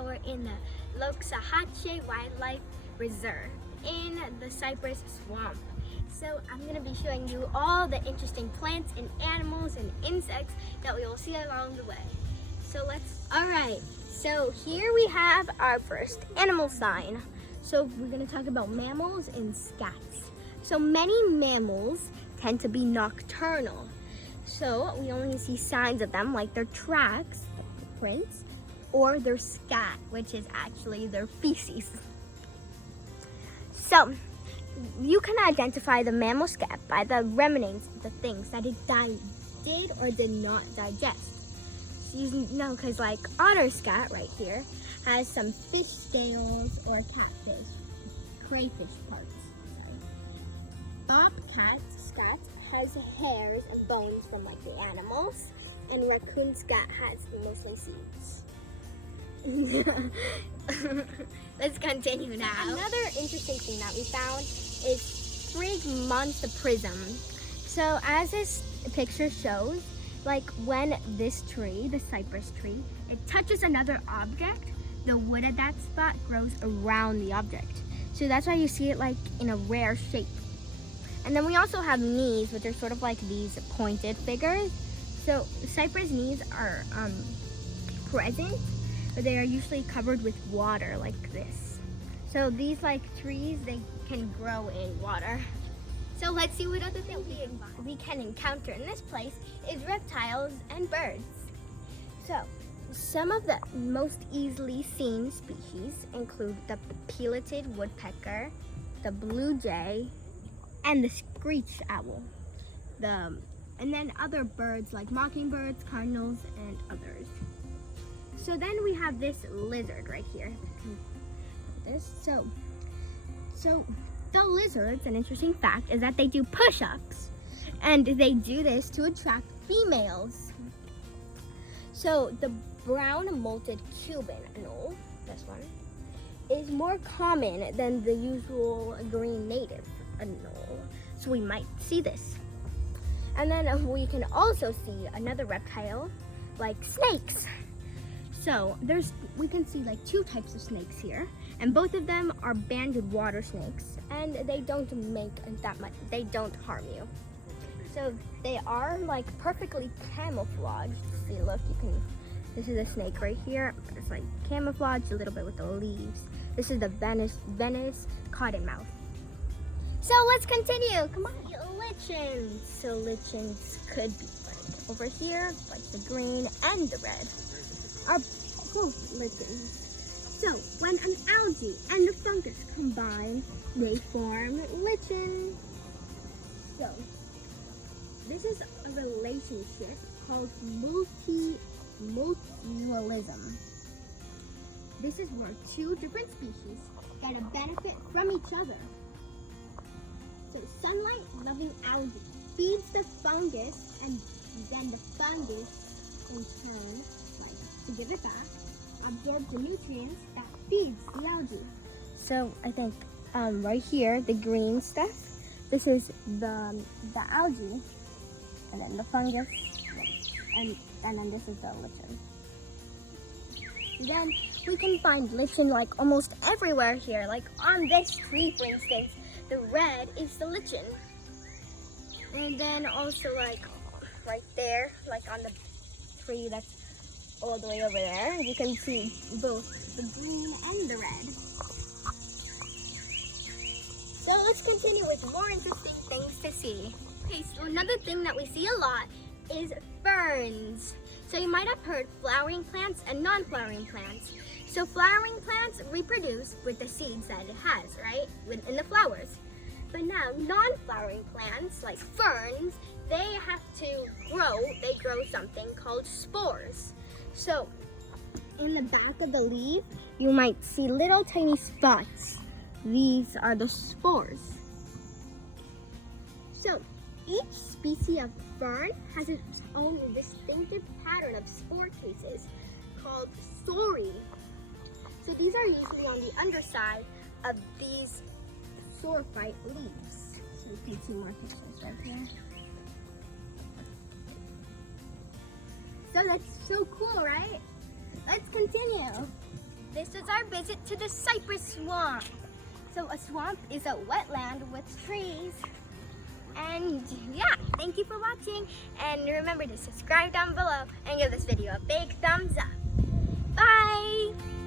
now we're in the Loxahatchee Wildlife Reserve in the Cypress swamp. So I'm going to be showing you all the interesting plants and animals and insects that we will see along the way. Alright, so here we have our first animal sign. So we're going to talk about mammals and scats. So many mammals tend to be nocturnal. So we only see signs of them like their tracks, prints, or their scat, which is actually their feces. So you can identify the mammal scat by the remnants, the things that it did or did not digest. So you know, because like otter scat right here has some fish scales or catfish, crayfish parts. Bobcat scat has hairs and bones from like the animals, and raccoon scat has mostly seeds. Let's continue now. Another interesting thing that we found is Frigg monster prism. So as this picture shows, like when this tree, the cypress tree, it touches another object, the wood at that spot grows around the object. So that's why you see it like in a rare shape. And then we also have knees, which are sort of like these pointed figures. So cypress knees are present, but they are usually covered with water like this. So these like trees, they can grow in water. So let's see what other things we can encounter in this place is reptiles and birds. So some of the most easily seen species include the pileated woodpecker, the blue jay, and the screech owl. And then other birds like mockingbirds, cardinals, and others. So then we have this lizard right here. So the lizards, an interesting fact is that they do push-ups, and they do this to attract females. So the brown molted Cuban anole, this one, is more common than the usual green native anole. So we might see this. And then we can also see another reptile like snakes. So we can see like two types of snakes here, and both of them are banded water snakes, and they don't make that much, they don't harm you. So they are like perfectly camouflaged. See, look, this is a snake right here. It's like camouflaged a little bit with the leaves. This is the Venice cottonmouth. So let's continue, come on. Lichens. So lichens could be like over here, like the green and the red are both lichens. So when an algae and a fungus combine, they form lichen. So this is a relationship called multimutualism. This is where two different species get a benefit from each other. So sunlight-loving algae feeds the fungus, and then the fungus in turn, to give it back, absorbs the nutrients that feeds the algae. So I think right here, the green stuff, this is the algae, and then the fungus, and then this is the lichen. Then we can find lichen like almost everywhere here, like on this tree, for instance. The red is the lichen. And then also like right there, like on the tree that's all the way over there, you can see both the green and the red. So let's continue with more interesting things to see. Okay, so another thing that we see a lot is ferns. So you might have heard flowering plants and non-flowering plants. So flowering plants reproduce with the seeds that it has, right? In the flowers. But now non-flowering plants like ferns, they have to grow, they grow something called spores. So in the back of the leaf, you might see little tiny spots. These are the spores. So each species of fern has its own distinctive pattern of spore cases called sori. So these are usually on the underside of these saurophyte leaves. So you can see more pictures right here. So that's so cool, right? Let's continue. this is our visit to the Cypress swamp. So a swamp is a wetland with trees. And yeah, thank you for watching. And remember to subscribe down below and give this video a big thumbs up. Bye!